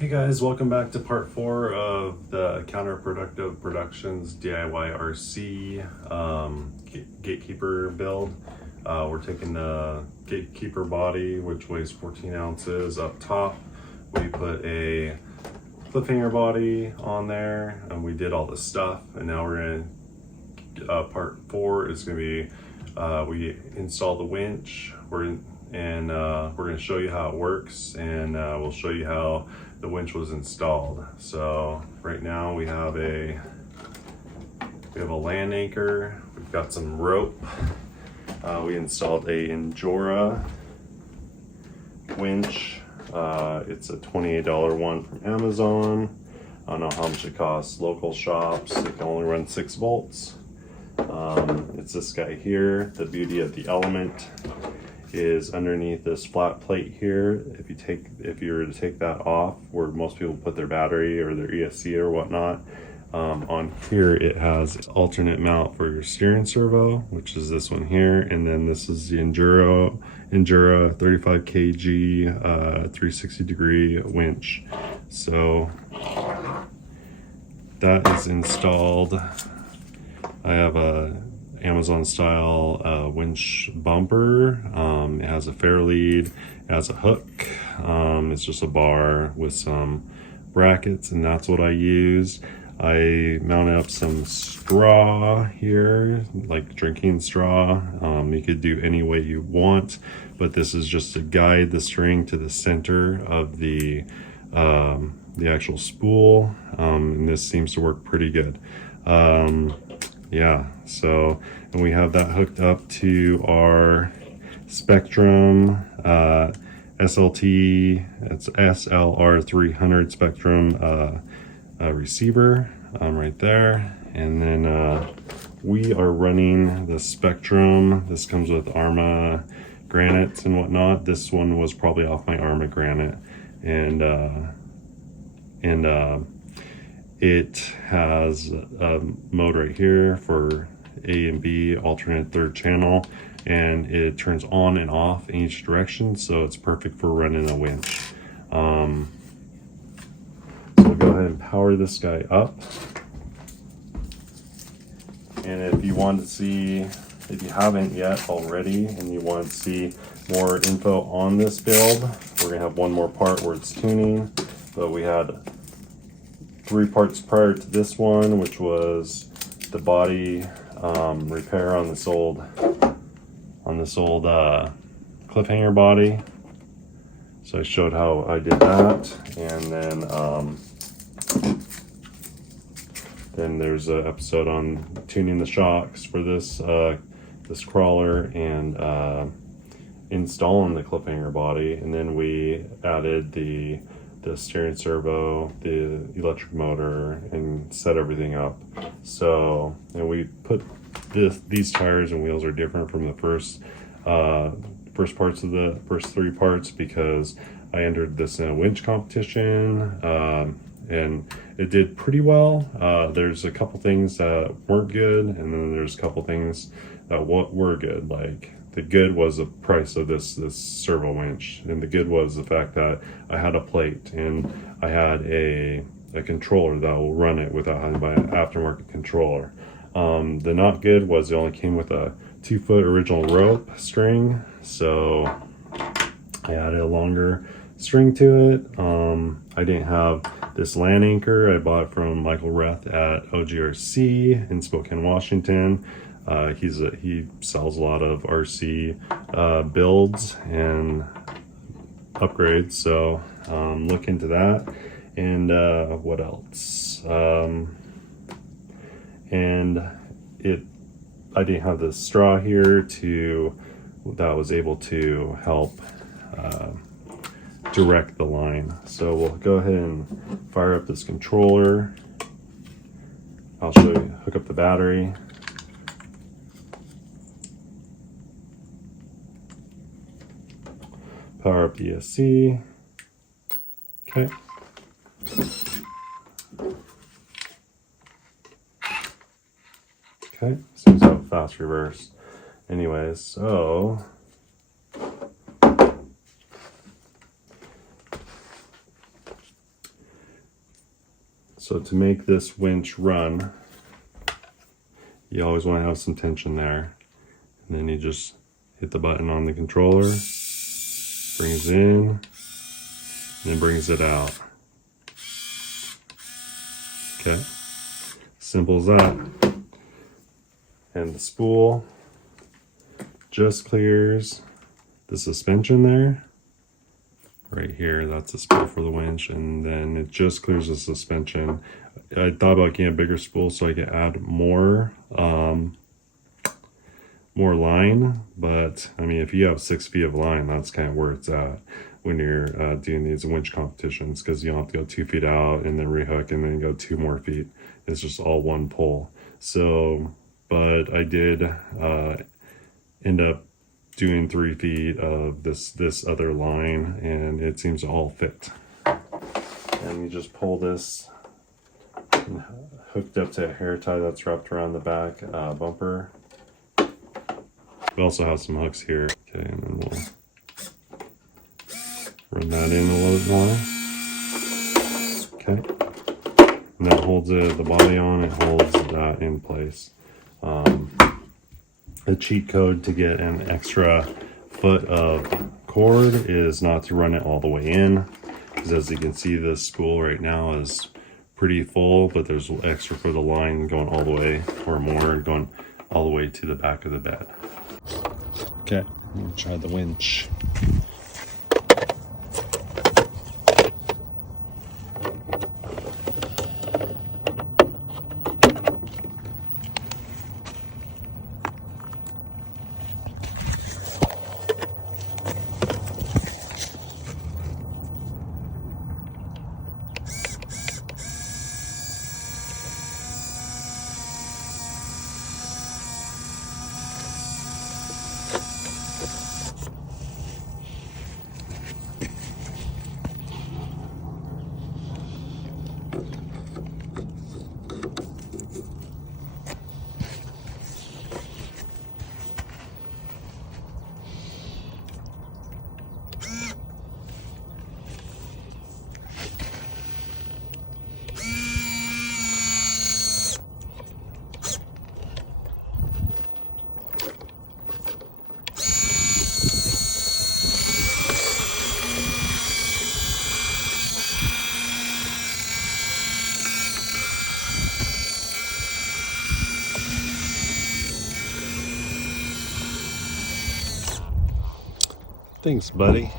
Hey guys, welcome back to part 4 of the Counterproductive Productions DIY RC Gatekeeper build. We're taking the Gatekeeper body, which weighs 14 ounces up top. We put a cliffhanger body on there and we did all the stuff, and now we're in part 4 is going to be we install the winch. We're going to show you how it works, and we'll show you how the winch was installed. So right now we have a land anchor. We've got some rope. We installed a Injora winch. It's a $28 one from Amazon. I don't know how much it costs local shops. It can only run 6 volts. It's this guy here. The beauty of the element is underneath this flat plate here. If you were to take that off, where most people put their battery or their ESC or whatnot, on here it has alternate mount for your steering servo, which is this one here, and then this is the Injora 35 kg 360 degree winch. So that is installed. I have a Amazon style winch bumper. It has a fair lead, it has a hook. It's just a bar with some brackets, and that's what I use. I mounted up some straw here, like drinking straw. You could do any way you want, but this is just to guide the string to the center of the actual spool, and this seems to work pretty good. Yeah, so, and we have that hooked up to our Spectrum SLT, it's SLR 300 Spectrum receiver right there. And then we are running the Spectrum. This comes with Arma granites and whatnot. This one was probably off my Arma granite, and it has a mode right here for A and B, alternate third channel, and it turns on and off in each direction, so it's perfect for running a winch. So we'll go ahead and power this guy up. And if you want to see, if you haven't yet already, and you want to see more info on this build, we're gonna have one more part where it's tuning, but we had 3 parts prior to this one, which was the body repair on this old cliffhanger body. So I showed how I did that, and then there's an episode on tuning the shocks for this crawler and installing the cliffhanger body, and then we added the steering servo, the electric motor, and set everything up. So, and we put these tires and wheels are different from the first parts of the first 3 parts, because I entered this in a winch competition, and it did pretty well. There's a couple things that weren't good, and then there's a couple things that were good. Like, the good was the price of this servo winch, and the good was the fact that I had a plate and I had a controller that will run it without having to buy an aftermarket controller. The not good was it only came with a 2-foot original rope string, so I added a longer string to it. I didn't have this land anchor. I bought it from Michael Reth at OGRC in Spokane, Washington. He sells a lot of RC builds and upgrades, so look into that. And what else? I didn't have the straw here that was able to help direct the line. So we'll go ahead and fire up this controller. I'll show you, hook up the battery. Power up ESC. Okay. Okay, seems to have a fast reverse. Anyways, so So to make this winch run, you always want to have some tension there. And then you just hit the button on the controller, brings it in, and then brings it out. Okay, simple as that. And the spool just clears the suspension there. Right here, that's the spool for the winch, and then it just clears the suspension. I thought about getting a bigger spool so I could add more line, but I mean, if you have 6 feet of line, that's kind of where it's at when you're doing these winch competitions, because you don't have to go 2 feet out and then rehook and then go 2 more feet. It's just all one pull. So, but I did end up doing 3 feet of this other line, and it seems to all fit. And you just pull this hooked up to a hair tie that's wrapped around the back bumper. We also have some hooks here. Okay, and then we'll run that in a little bit more. Okay, and that holds the body on. It holds that in place. The cheat code to get an extra foot of cord is not to run it all the way in, because as you can see, this spool right now is pretty full, but there's extra for the line going all the way, or more, going all the way to the back of the bed. Okay, I'm gonna try the winch. Thanks, buddy.